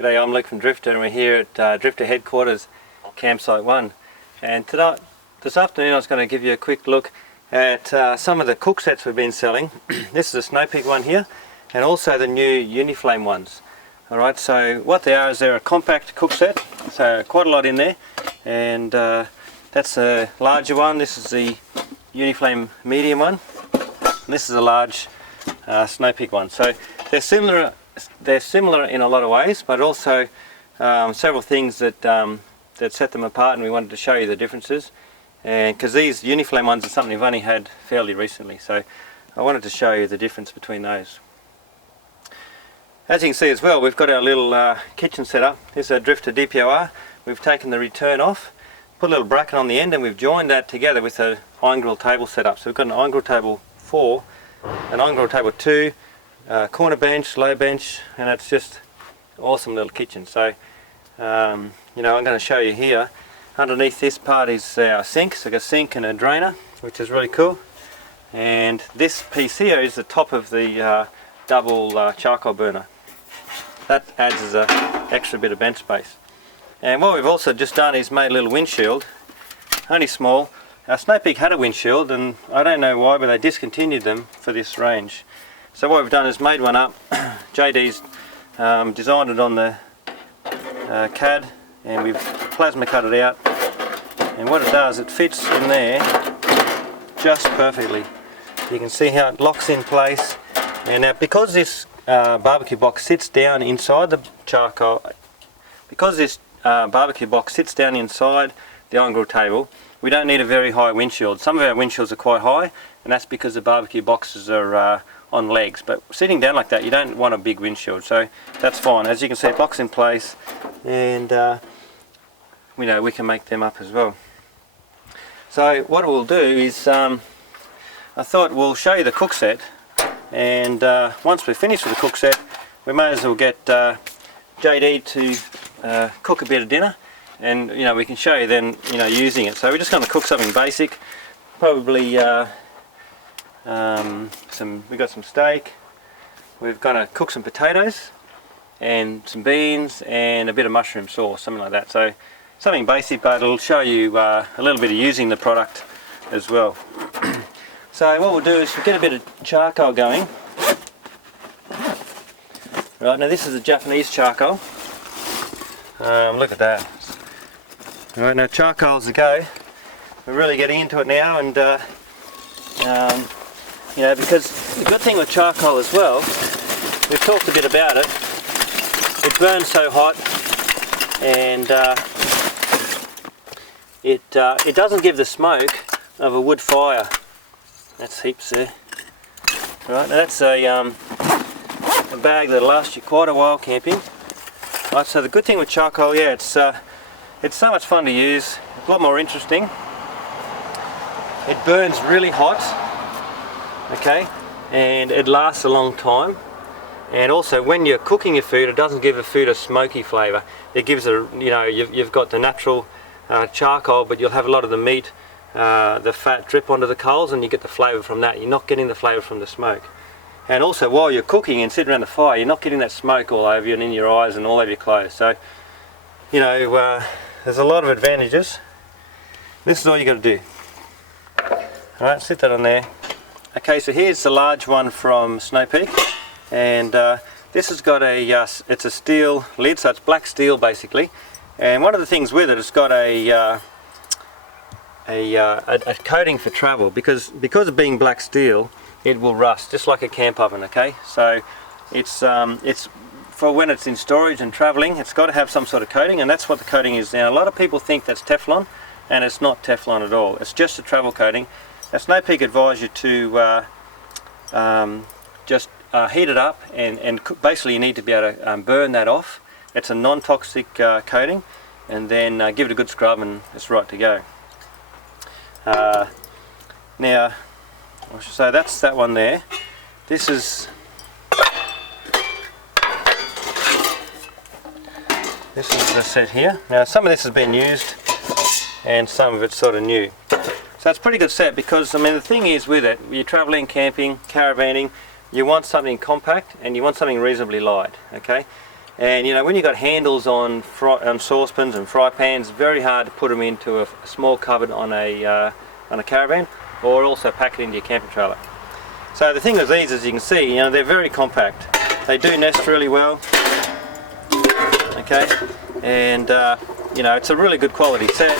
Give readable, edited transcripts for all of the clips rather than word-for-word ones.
G'day, I'm Luke from Drifta and we're here at Drifta headquarters, campsite 1. And this afternoon I was going to give you a quick look at some of the Cooksets we've been selling. This is a Snow Peak one here, and also the new Uniflame ones. Alright, so what they are is they're a compact Cookset, so quite a lot in there. And that's a larger one. This is the Uniflame medium one. And this is a large Snow Peak one. So they're similar in a lot of ways, but also several things that set them apart, and we wanted to show you the differences. And because these Uniflame ones are something we've only had fairly recently, so I wanted to show you the difference between those. As you can see as well, we've got our little kitchen setup. This is a Drifta DPOR. We've taken the return off, put a little bracket on the end, and we've joined that together with an iron grill table setup. So we've got an iron grill table 4, an iron grill table 2, corner bench, low bench, and it's just awesome little kitchen. So you know, I'm going to show you here. Underneath this part is our sink, so we've got a sink and a drainer, which is really cool. And this piece here is the top of the double charcoal burner. That adds as an extra bit of bench space. And what we've also just done is made a little windshield, only small. Our Snow Peak had a windshield, and I don't know why, but they discontinued them for this range. So what we've done is made one up. JD's designed it on the CAD, and we've plasma cut it out. And what it does, it fits in there just perfectly. You can see how it locks in place. And now, because this barbecue box sits down inside the charcoal, because this barbecue box sits down inside the iron grill table, we don't need a very high windshield. Some of our windshields are quite high, and that's because the barbecue boxes are on legs. But sitting down like that, you don't want a big windshield, so that's fine. As you can see, it locks in place, and you know, we can make them up as well. So what we'll do is, I thought we'll show you the Cookset, and once we're finished with the Cookset, we may as well get JD to cook a bit of dinner, and you know, we can show you then, you know, using it. So we're just going to cook something basic, probably we've got some steak, we're going to cook some potatoes and some beans and a bit of mushroom sauce, something like that. So something basic, but it'll show you a little bit of using the product as well. So what we'll do is we'll get a bit of charcoal going. Right, now this is a Japanese charcoal. Look at that. Right, now charcoal's the go. We're really getting into it now, and you know, because the good thing with charcoal as well, we've talked a bit about it. It burns so hot, and it doesn't give the smoke of a wood fire. That's heaps there. Right, now that's a bag that'll last you quite a while camping. Right, so the good thing with charcoal, yeah, it's so much fun to use, a lot more interesting. It burns really hot, okay, and it lasts a long time. And also, when you're cooking your food, it doesn't give the food a smoky flavour. It gives a, you know, you've got the natural charcoal, but you'll have a lot of the meat, the fat drip onto the coals, and you get the flavour from that. You're not getting the flavour from the smoke. And also, while you're cooking and sitting around the fire, you're not getting that smoke all over you and in your eyes and all over your clothes. So, you know, there's a lot of advantages. This is all you got to do. Alright, sit that on there. Okay, so here's the large one from Snow Peak, and this has got it's a steel lid, so it's black steel basically. And one of the things with it, it's got a coating for travel, because of being black steel, it will rust just like a camp oven. Okay, so it's for when it's in storage and traveling, it's got to have some sort of coating, and that's what the coating is. Now, a lot of people think that's Teflon, and it's not Teflon at all. It's just a travel coating. Now, Snow Peak advise you to just heat it up, and basically you need to be able to burn that off. It's a non-toxic coating, and then give it a good scrub, and it's right to go. Now, so that's that one there. This is the set here. Now, some of this has been used, and some of it's sort of new. So it's a pretty good set, because I mean, the thing is with it, you're traveling, camping, caravanning, you want something compact and you want something reasonably light, okay? And you know, when you've got handles on saucepans and fry pans, it's very hard to put them into a small cupboard on a caravan, or also pack it into your camping trailer. So the thing with these, as you can see, you know, they're very compact. They do nest really well. Okay, and you know, it's a really good quality set.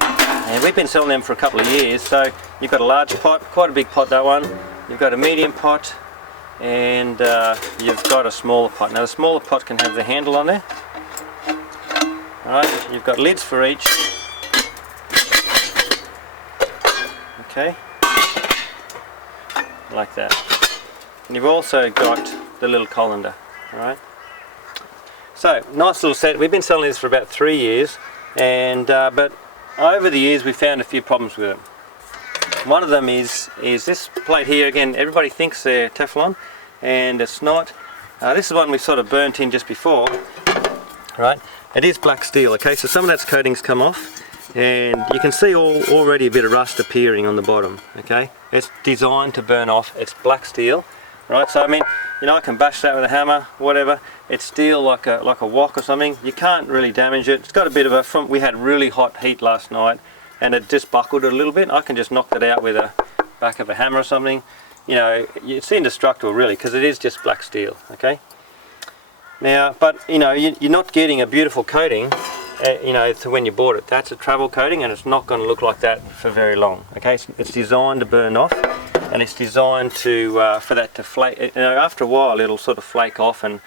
And we've been selling them for a couple of years. So you've got a large pot, quite a big pot, that one. You've got a medium pot, and you've got a smaller pot. Now the smaller pot can have the handle on there. Alright, you've got lids for each. Okay, like that. And you've also got the little colander. Alright. So, nice little set. We've been selling this for about 3 years, and but over the years we've found a few problems with it. One of them is this plate here. Again, everybody thinks they're Teflon, and it's not. This is one we sort of burnt in just before, right? It is black steel, okay? So some of that coating's come off, and you can see already a bit of rust appearing on the bottom, okay? It's designed to burn off. It's black steel, right? So I mean, you know, I can bash that with a hammer, whatever. It's steel like a wok or something. You can't really damage it. It's got a bit of a, we had really hot heat last night, and it just buckled it a little bit. I can just knock that out with a back of a hammer or something. You know, it's indestructible really, because it is just black steel, okay? Now, but you know, you're not getting a beautiful coating, you know, to when you bought it. That's a travel coating, and it's not going to look like that for very long, okay? It's designed to burn off, and it's designed to for that to flake. You know, after a while it'll sort of flake off, and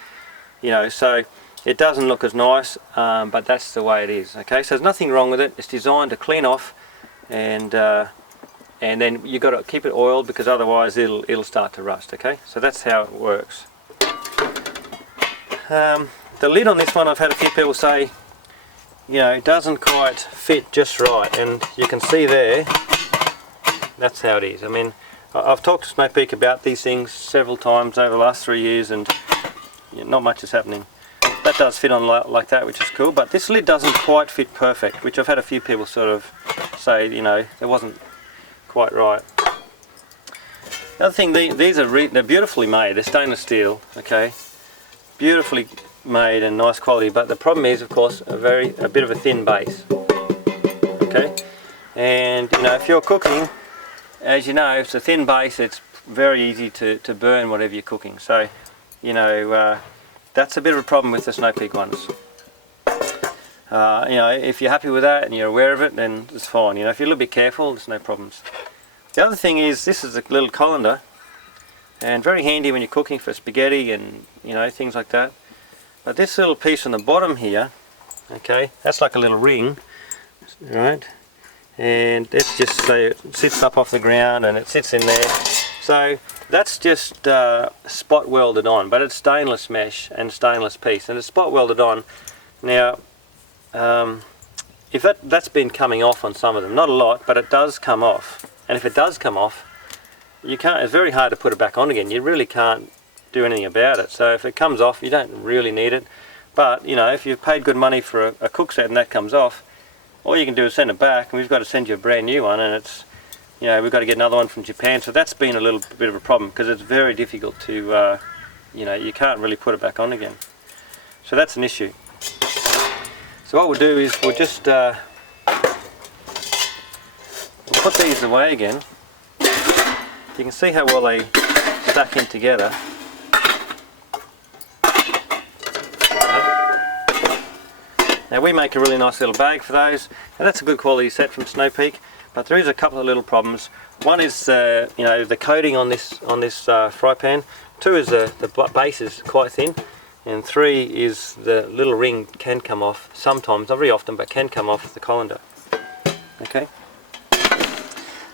you know, so it doesn't look as nice, but that's the way it is, okay? So there's nothing wrong with it. It's designed to clean off, and then you've got to keep it oiled, because otherwise it'll start to rust, okay? So that's how it works. The lid on this one, I've had a few people say, you know, it doesn't quite fit just right, and you can see there, that's how it is. I mean, I've talked to Snow Peak about these things several times over the last 3 years, and not much is happening. That does fit on like that, which is cool, but this lid doesn't quite fit perfect, which I've had a few people sort of say, you know, it wasn't quite right. The other thing, these are they're beautifully made. They're stainless steel, okay, beautifully made and nice quality, but the problem is, of course, a bit of a thin base, okay? And you know, if you're cooking, as you know, if it's a thin base, it's very easy to burn whatever you're cooking. So you know, that's a bit of a problem with the Snow Peak ones. You know, if you're happy with that and you're aware of it, then it's fine. You know, if you're a little bit careful, there's no problems. The other thing is, this is a little colander, and very handy when you're cooking for spaghetti and, you know, things like that. But this little piece on the bottom here, okay, that's like a little ring, right? And it's just so it sits up off the ground and it sits in there. So that's just spot welded on, but it's stainless mesh and stainless piece, and it's spot welded on. Now, if that's been coming off on some of them, not a lot, but it does come off. And if it does come off, you can't. It's very hard to put it back on again. You really can't do anything about it. So if it comes off, you don't really need it. But you know, if you've paid good money for a Cookset and that comes off, all you can do is send it back, and we've got to send you a brand new one, and it's, you know, we've got to get another one from Japan. So that's been a little bit of a problem, because it's very difficult to, you know, you can't really put it back on again. So that's an issue. So what we'll do is we'll just we'll put these away again. You can see how well they stack in together. Now we make a really nice little bag for those, and that's a good quality set from Snow Peak. But there is a couple of little problems. One is you know, the coating on this fry pan. Two is the base is quite thin, and three is the little ring can come off sometimes, not very often, but can come off the colander. Okay.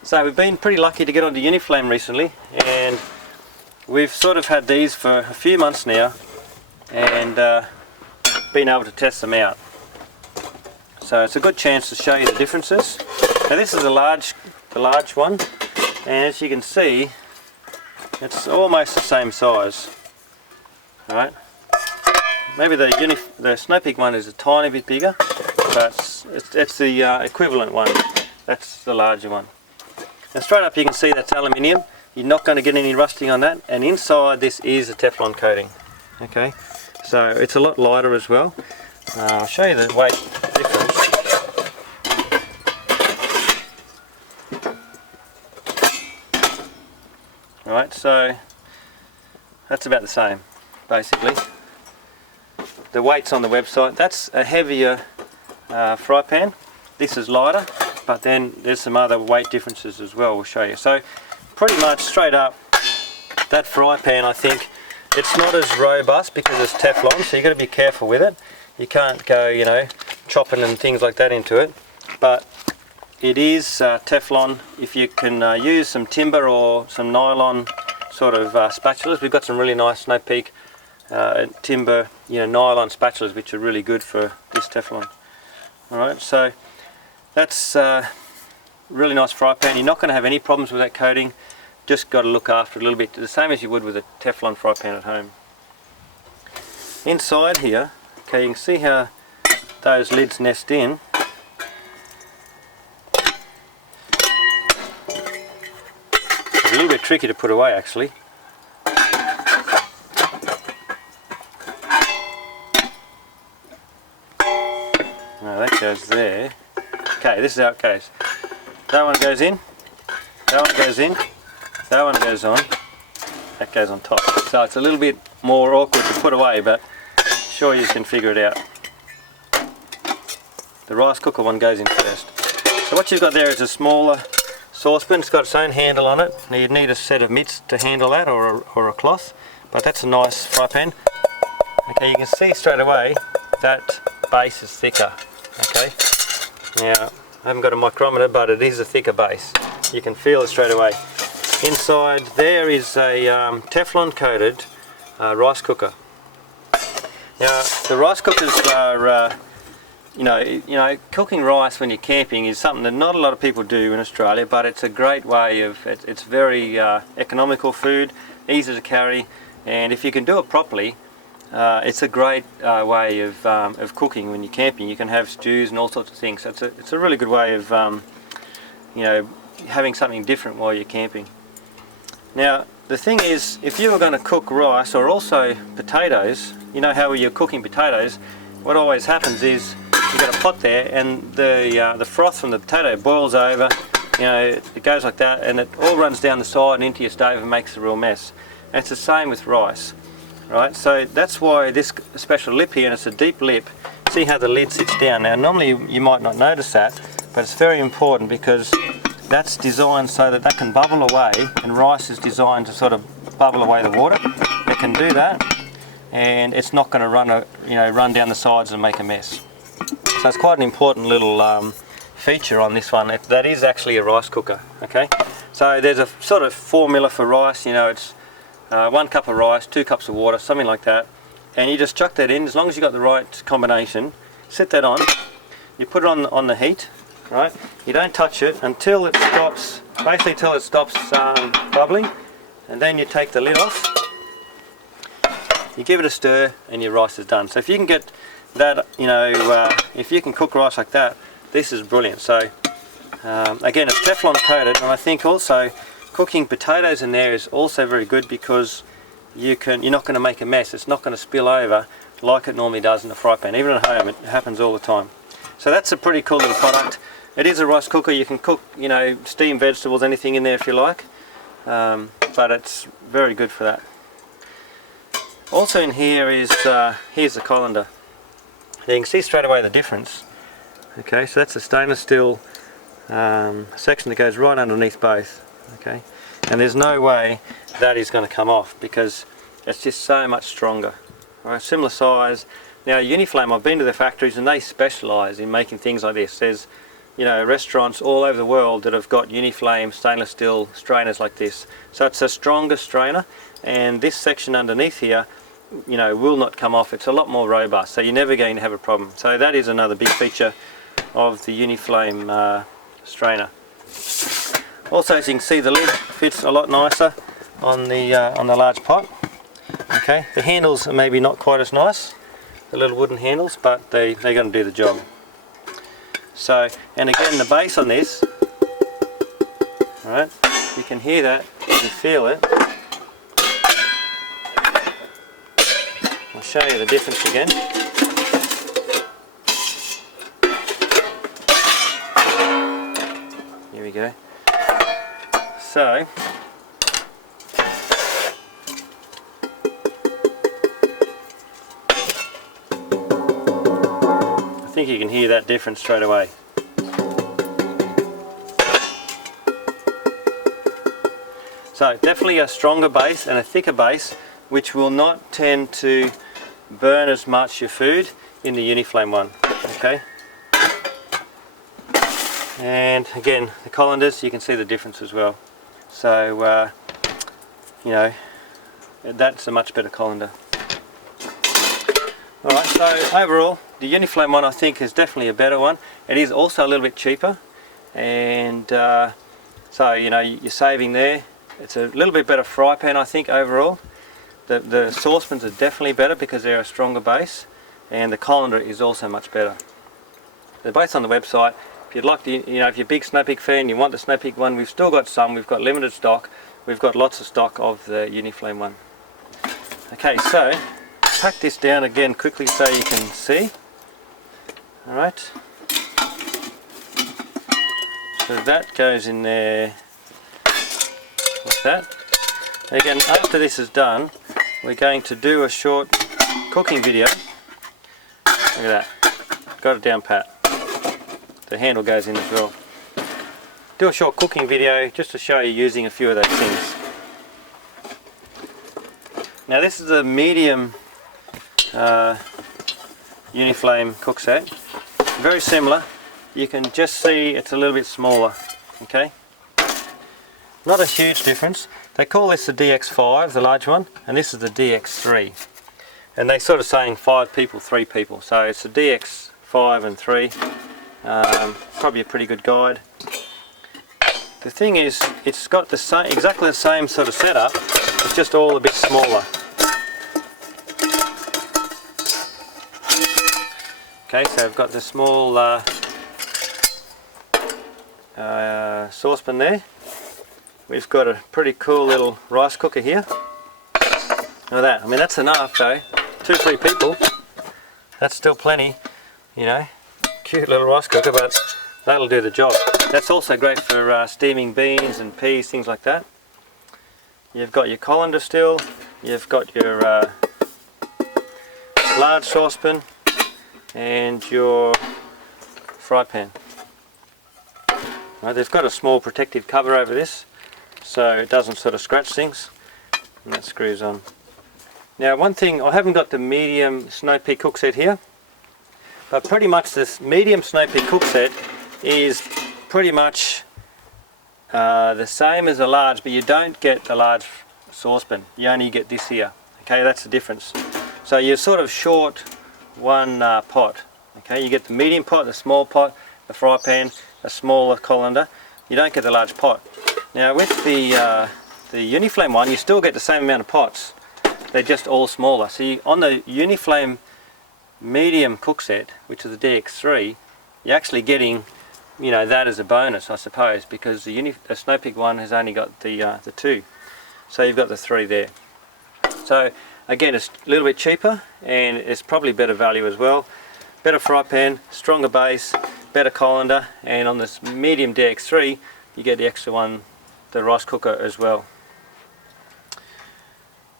So we've been pretty lucky to get onto Uniflame recently, and we've sort of had these for a few months now, and been able to test them out. So it's a good chance to show you the differences. Now this is the large one, and as you can see, it's almost the same size. Right? Maybe the Snow Peak one is a tiny bit bigger, but it's the equivalent one. That's the larger one. Now straight up you can see that's aluminium. You're not going to get any rusting on that, and inside this is a Teflon coating. Okay, So it's a lot lighter as well. I'll show you the weight difference. Right, so that's about the same basically. The weight's on the website. That's a heavier fry pan. This is lighter, but then there's some other weight differences as well, we'll show you. So pretty much straight up, that fry pan, I think, it's not as robust because it's Teflon, so you've got to be careful with it. You can't go, you know, chopping and things like that into it, but it is Teflon. If you can use some timber or some nylon sort of spatulas, we've got some really nice Snow Peak timber, you know, nylon spatulas, which are really good for this Teflon. Alright, so that's really nice fry pan. You're not going to have any problems with that coating. Just got to look after it a little bit, the same as you would with a Teflon fry pan at home. Inside here, okay, you can see how those lids nest in. It's a little bit tricky to put away actually. Now that goes there. Okay, this is how it goes. That one goes in, that one goes in, that one goes on, that goes on top. So it's a little bit more awkward to put away, but sure you can figure it out. The rice cooker one goes in first. So what you've got there is a smaller saucepan. It's got its own handle on it. Now you'd need a set of mitts to handle that, or a cloth, but that's a nice fry pan. Okay, you can see straight away that base is thicker. Okay, now I haven't got a micrometer, but it is a thicker base. You can feel it straight away. Inside there is a Teflon coated rice cooker. Now the rice cookers are, you know, cooking rice when you're camping is something that not a lot of people do in Australia, but it's a great way of, it's very economical food, easy to carry, and if you can do it properly, it's a great way of cooking when you're camping. You can have stews and all sorts of things. So it's a really good way of you know, having something different while you're camping. Now the thing is, if you were going to cook rice or also potatoes, you know how you're cooking potatoes, what always happens is you've got a pot there and the froth from the potato boils over, you know, it goes like that and it all runs down the side and into your stove and makes a real mess. And it's the same with rice. Right, so that's why this special lip here, and it's a deep lip. See how the lid sits down. Now normally you might not notice that, but it's very important because that's designed so that that can bubble away, and rice is designed to sort of bubble away the water. It can do that, and it's not going to run down the sides and make a mess. So it's quite an important little feature on this one. That is actually a rice cooker. Okay, so there's a sort of formula for rice. You know, it's 1 cup of rice, 2 cups of water, something like that, and you just chuck that in. As long as you've got the right combination, set that on, you put it on the heat, right? You don't touch it until it stops, basically till it stops bubbling, and then you take the lid off, you give it a stir, and your rice is done. So if you can get that, you know, if you can cook rice like that, this is brilliant. So again, it's Teflon coated, and I think also cooking potatoes in there is also very good because you're not going to make a mess. It's not going to spill over like it normally does in a fry pan. Even at home, it happens all the time. So that's a pretty cool little product. It is a rice cooker. You can cook, you know, steamed vegetables, anything in there if you like, but it's very good for that. Also in here is here's the colander. You can see straight away the difference. Okay, so that's a stainless steel section that goes right underneath both. Okay, and there's no way that is going to come off because it's just so much stronger. Alright, similar size. Now Uniflame, I've been to the factories and they specialise in making things like this. There's, you know, restaurants all over the world that have got Uniflame stainless steel strainers like this. So it's a stronger strainer, and this section underneath here, you know, will not come off. It's a lot more robust, so you're never going to have a problem. So that is another big feature of the Uniflame strainer. Also, as you can see, the lid fits a lot nicer on the large pot. Okay, the handles are maybe not quite as nice, the little wooden handles, but they're going to do the job. So, and again, the bass on this, alright, you can hear that, you can feel it. I'll show you the difference again. Here we go. So I think you can hear that difference straight away. So definitely a stronger base and a thicker base, which will not tend to burn as much your food in the Uniflame one. Okay. And again, the colanders, you can see the difference as well. So you know, that's a much better colander. Alright, so overall the Uniflame one I think is definitely a better one. It is also a little bit cheaper, and so you know, you're saving there. It's a little bit better fry pan I think overall. The saucepans are definitely better because they're a stronger base, and the colander is also much better. They're both on the website. If you'd like to, you know, if you're a big Snow Peak fan, you want the Snow Peak one, we've still got some. We've got limited stock. We've got lots of stock of the Uniflame one. Okay, so pack this down again quickly so you can see. Alright. So that goes in there like that. Again, after this is done, we're going to do a short cooking video. Look at that. Got it down pat. The handle goes in as well. Do a short cooking video just to show you using a few of those things. Now this is a medium Uniflame Cookset. Very similar. You can just see it's a little bit smaller. Okay. Not a huge difference. They call this the DX5, the large one, and this is the DX3. And they're sort of saying 5 people, 3 people. So it's the DX5 and 3. Probably a pretty good guide. The thing is, it's got the same, exactly the same sort of setup. It's just all a bit smaller. Okay, so I've got the small saucepan there. We've got a pretty cool little rice cooker here. Look at that. I mean, that's enough though. 2-3 people. That's still plenty, you know. Cute little rice cooker, but that'll do the job. That's also great for steaming beans and peas, things like that. You've got your colander still. You've got your large saucepan and your fry pan. Right, they've got a small protective cover over this, so it doesn't sort of scratch things, and that screws on. Now one thing, I haven't got the medium Snow Peak Cookset here, but pretty much this medium Snow Peak Cookset is pretty much the same as a large, but you don't get the large saucepan, you only get this here. Okay, that's the difference. So you're sort of short one pot. Okay, you get the medium pot, the small pot, the fry pan, a smaller colander. You don't get the large pot. Now with the Uniflame one, you still get the same amount of pots. They're just all smaller. So on the Uniflame medium cookset, which is the DX3, you're actually getting, you know, that as a bonus, I suppose, because the Snow Peak one has only got the 2. So you've got the 3 there. So again, it's a little bit cheaper, and it's probably better value as well. Better fry pan, stronger base, better colander, and on this medium DX3 you get the extra one, the rice cooker as well.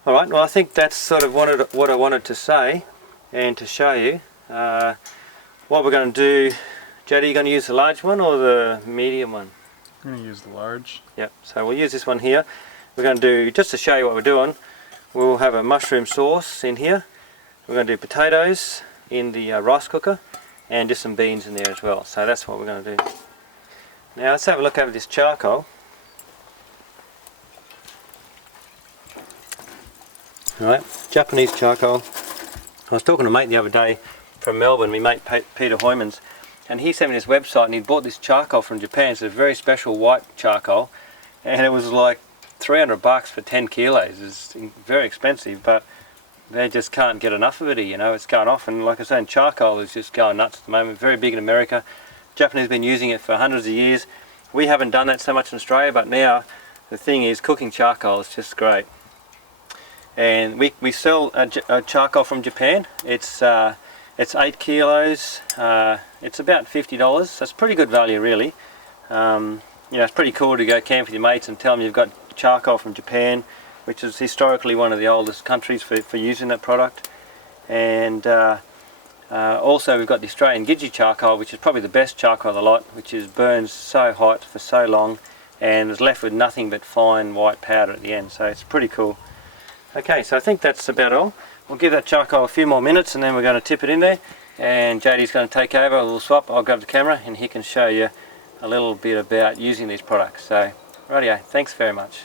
Alright, well I think that's sort of what I wanted to say and to show you. What we're going to do, Jody, are you going to use the large one or the medium one? I'm going to use the large. Yep, so we'll use this one here. We're going to do, just to show you what we're doing, we'll have a mushroom sauce in here. We're going to do potatoes in the rice cooker, and just some beans in there as well. So that's what we're going to do. Now let's have a look over this charcoal. Alright, Japanese charcoal. I was talking to a mate the other day from Melbourne, my mate Peter Hoymans, and he sent me this website and he bought this charcoal from Japan. It's a very special white charcoal, and it was like $300 for 10 kilos. It's very expensive, but they just can't get enough of it, you know. It's going off, and like I was saying, charcoal is just going nuts at the moment. Very big in America. Japanese have been using it for hundreds of years. We haven't done that so much in Australia, but now the thing is, cooking charcoal is just great. and we sell a charcoal from Japan. It's 8 kilos. It's about $50, so it's pretty good value really. You know, it's pretty cool to go camp with your mates and tell them you've got charcoal from Japan, which is historically one of the oldest countries for using that product. And also we've got the Australian Gidgee charcoal, which is probably the best charcoal of the lot, which burns so hot for so long and is left with nothing but fine white powder at the end, so it's pretty cool. Okay, so I think that's about all. We'll give that charcoal a few more minutes and then we're going to tip it in there, and JD's going to take over. We'll swap, I'll grab the camera and he can show you a little bit about using these products. So rightio, thanks very much.